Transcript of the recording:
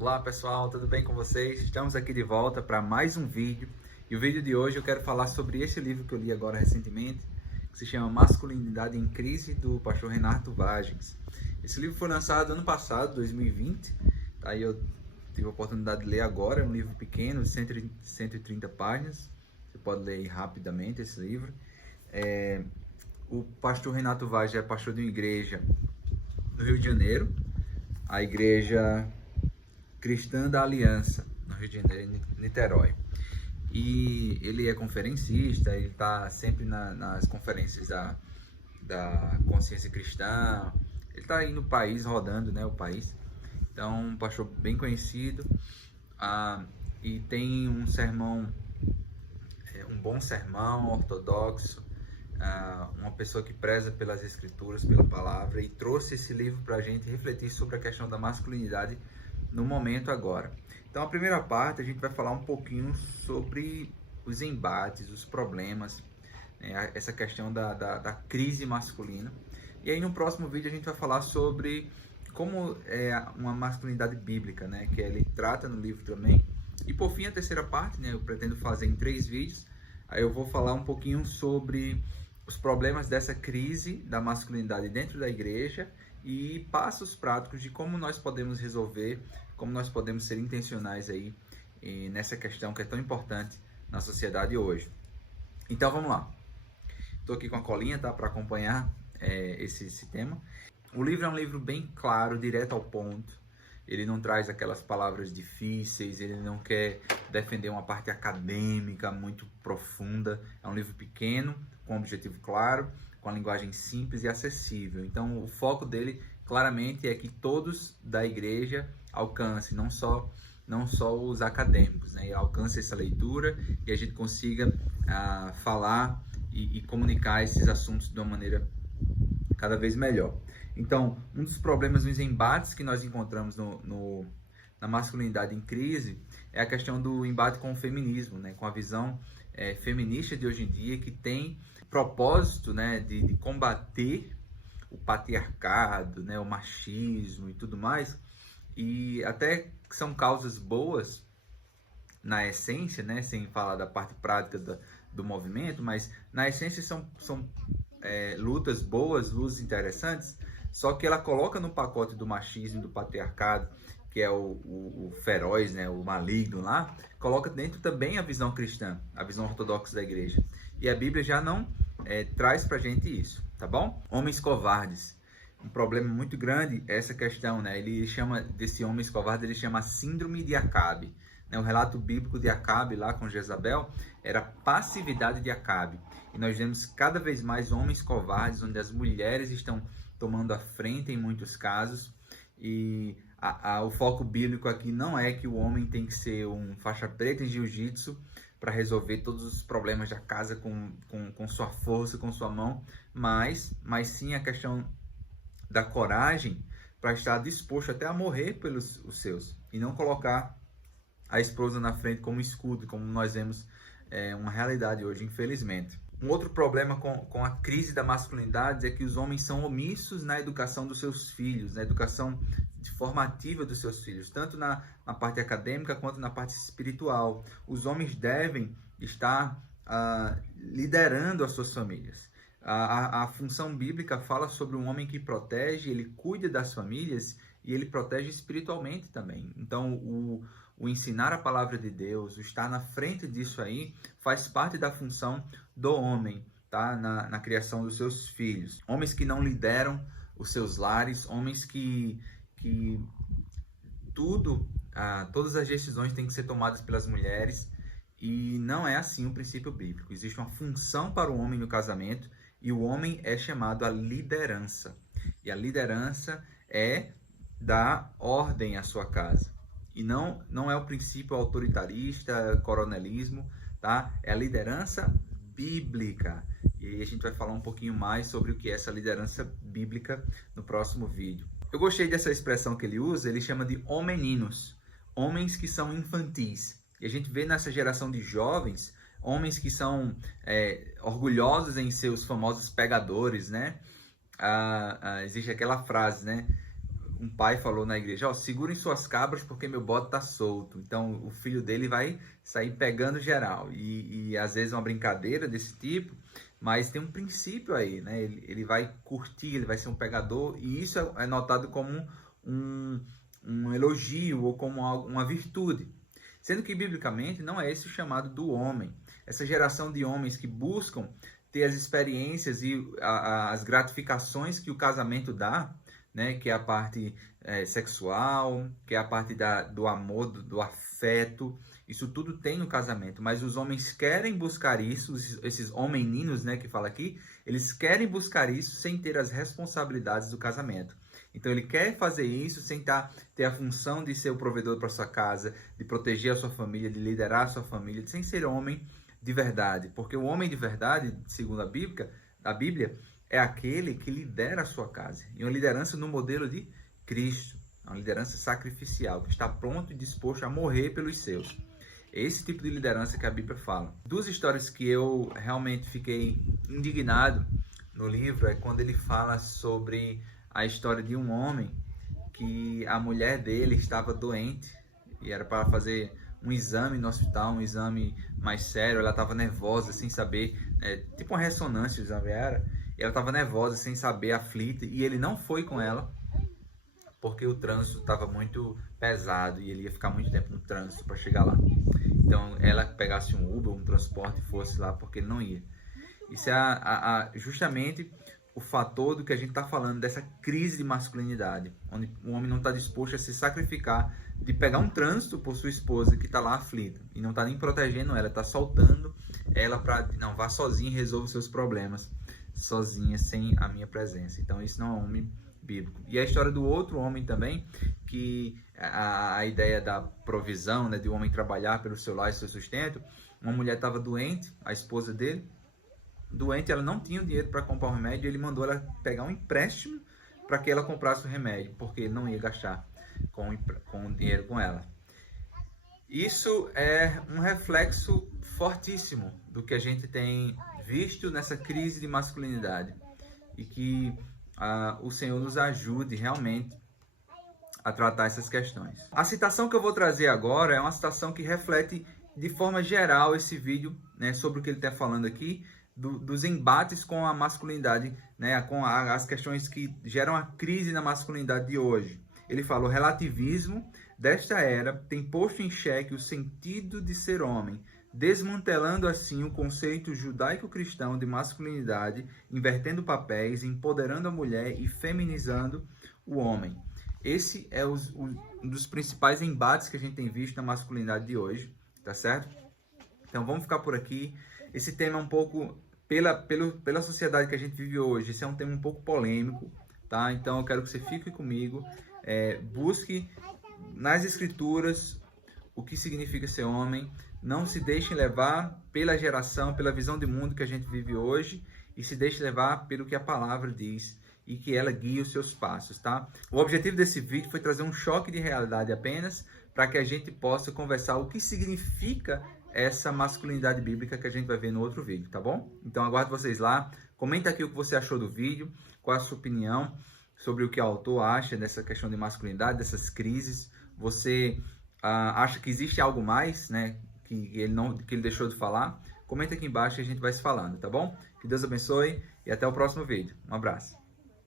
Olá pessoal, tudo bem com vocês? Estamos aqui de volta para mais um vídeo. E o vídeo de hoje eu quero falar sobre esse livro que eu li agora recentemente, que se chama Masculinidade em Crise, do pastor Renato Vagens. Esse livro foi lançado ano passado, 2020, aí eu tive a oportunidade de ler agora. É um livro pequeno, de 130 páginas, você pode ler rapidamente esse livro. O pastor Renato Vagens é pastor de uma igreja no Rio de Janeiro, a igreja Cristã da Aliança, no Rio de Janeiro, em Niterói. E ele é conferencista, ele está sempre nas conferências da consciência cristã, ele está aí no país, rodando, né, o país. Então, um pastor bem conhecido, e tem um sermão, um bom sermão ortodoxo, uma pessoa que preza pelas escrituras, pela palavra, e trouxe esse livro para a gente refletir sobre a questão da masculinidade no momento agora. Então, a primeira parte a gente vai falar um pouquinho sobre os embates, os problemas, né, essa questão da crise masculina. E aí no próximo vídeo a gente vai falar sobre como é uma masculinidade bíblica, né, que ele trata no livro também. E por fim, a terceira parte, né, eu pretendo fazer em 3 vídeos. Aí eu vou falar um pouquinho sobre os problemas dessa crise da masculinidade dentro da igreja e passos práticos de como nós podemos resolver, como nós podemos ser intencionais aí nessa questão que é tão importante na sociedade hoje. Então vamos lá. Estou aqui com a colinha, tá, para acompanhar esse tema. O livro é um livro bem claro, direto ao ponto. Ele não traz aquelas palavras difíceis, ele não quer defender uma parte acadêmica muito profunda. É um livro pequeno, com um objetivo claro, com a linguagem simples e acessível. Então, o foco dele, claramente, é que todos da igreja alcancem, não só os acadêmicos, né? Alcance essa leitura e a gente consiga falar e comunicar esses assuntos de uma maneira cada vez melhor. Então, um dos problemas, dos embates que nós encontramos na masculinidade em crise é a questão do embate com o feminismo, né? Com a visão feminista de hoje em dia, que tem propósito, né, de combater o patriarcado, né, o machismo e tudo mais, e até que são causas boas na essência, né, sem falar da parte prática do movimento, mas na essência são lutas boas, lutas interessantes, só que ela coloca no pacote do machismo e do patriarcado, que é o feroz, né, o maligno lá, coloca dentro também a visão cristã, a visão ortodoxa da igreja. E a Bíblia já não traz pra gente isso, tá bom? Homens covardes. Um problema muito grande é essa questão, né? Ele chama desse homens covardes, ele chama síndrome de Acabe. Né? O relato bíblico de Acabe lá com Jezabel era passividade de Acabe. E nós vemos cada vez mais homens covardes, onde as mulheres estão tomando a frente em muitos casos. E o foco bíblico aqui não é que o homem tem que ser um faixa preta em jiu-jitsu para resolver todos os problemas da casa com sua força, com sua mão, mas sim a questão da coragem para estar disposto até a morrer pelos os seus, e não colocar a esposa na frente como escudo, como nós vemos uma realidade hoje, infelizmente. Um outro problema com a crise da masculinidade é que os homens são omissos na educação dos seus filhos, na educação formativa dos seus filhos, tanto na parte acadêmica quanto na parte espiritual. Os homens devem estar liderando as suas famílias. A função bíblica fala sobre um homem que protege, ele cuida das famílias e ele protege espiritualmente também. Então, o ensinar a palavra de Deus, o estar na frente disso aí, faz parte da função do homem, tá? Na criação dos seus filhos. Homens que não lideram os seus lares, homens que todas as decisões têm que ser tomadas pelas mulheres, e não é assim o princípio bíblico. Existe uma função para o homem no casamento, e o homem é chamado à liderança. E a liderança é dar ordem à sua casa. E não é o princípio autoritarista, coronelismo, tá? É a liderança bíblica. E aí a gente vai falar um pouquinho mais sobre o que é essa liderança bíblica no próximo vídeo. Eu gostei dessa expressão que ele usa, ele chama de homeninos, homens que são infantis. E a gente vê nessa geração de jovens, homens que são orgulhosos em ser os famosos pegadores, né? Existe aquela frase, né? um pai falou na igreja, ó, segurem suas cabras porque meu bode tá solto. Então o filho dele vai sair pegando geral. E às vezes é uma brincadeira desse tipo, mas tem um princípio aí, né? Ele vai curtir, ele vai ser um pegador, e isso é notado como um elogio ou como uma virtude. Sendo que biblicamente não é esse o chamado do homem. Essa geração de homens que buscam ter as experiências e as gratificações que o casamento dá, né, que é a parte sexual, que é a parte do amor, do afeto, isso tudo tem no casamento, mas os homens querem buscar isso, esses homeninos, né, que fala aqui, eles querem buscar isso sem ter as responsabilidades do casamento. Então ele quer fazer isso sem ter a função de ser o provedor para sua casa, de proteger a sua família, de liderar a sua família, sem ser homem de verdade, porque o homem de verdade, segundo a Bíblia, é aquele que lidera a sua casa. E uma liderança no modelo de Cristo. Uma liderança sacrificial, que está pronto e disposto a morrer pelos seus. Esse tipo de liderança que a Bíblia fala. Duas histórias que eu realmente fiquei indignado no livro é quando ele fala sobre a história de um homem que a mulher dele estava doente e era para fazer um exame no hospital, um exame mais sério. Ela estava nervosa, sem saber, tipo uma ressonância, o exame era. Ela estava nervosa, sem saber, aflita, e ele não foi com ela, porque o trânsito estava muito pesado, e ele ia ficar muito tempo no trânsito para chegar lá. Então, ela pegasse um Uber, um transporte, e fosse lá, porque ele não ia. Isso é justamente o fator do que a gente está falando, dessa crise de masculinidade, onde o homem não está disposto a se sacrificar, de pegar um trânsito por sua esposa, que está lá aflita, e não está nem protegendo ela, está soltando ela para, não, vá sozinha e resolva os seus problemas sozinha, sem a minha presença. Então isso não é um homem bíblico. E a história do outro homem também, que a ideia da provisão, né, de o homem trabalhar pelo seu lar e seu sustento. Uma mulher estava doente, a esposa dele, doente, ela não tinha dinheiro para comprar o remédio, ele mandou ela pegar um empréstimo para que ela comprasse o remédio, porque ele não ia gastar com dinheiro com ela. Isso é um reflexo fortíssimo do que a gente tem visto nessa crise de masculinidade, e que o Senhor nos ajude realmente a tratar essas questões. A citação que eu vou trazer agora é uma citação que reflete de forma geral esse vídeo, né, sobre o que ele está falando aqui, dos embates com a masculinidade, né, com as questões que geram a crise na masculinidade de hoje. Ele fala: o relativismo desta era tem posto em xeque o sentido de ser homem, desmantelando assim o conceito judaico-cristão de masculinidade, invertendo papéis, empoderando a mulher e feminizando o homem. Esse é um dos principais embates que a gente tem visto na masculinidade de hoje, tá certo? Então vamos ficar por aqui. Esse tema é um pouco, pela sociedade que a gente vive hoje, esse é um tema um pouco polêmico, tá? Então eu quero que você fique comigo, busque nas escrituras o que significa ser homem. Não se deixe levar pela geração, pela visão de mundo que a gente vive hoje, e se deixe levar pelo que a palavra diz, e que ela guie os seus passos, tá? O objetivo desse vídeo foi trazer um choque de realidade apenas, para que a gente possa conversar o que significa essa masculinidade bíblica, que a gente vai ver no outro vídeo, tá bom? Então aguardo vocês lá. Comenta aqui o que você achou do vídeo, qual a sua opinião sobre o que o autor acha dessa questão de masculinidade, dessas crises. Você acha que existe algo mais, né, que ele deixou de falar? Comenta aqui embaixo e a gente vai se falando, tá bom? Que Deus abençoe e até o próximo vídeo. Um abraço.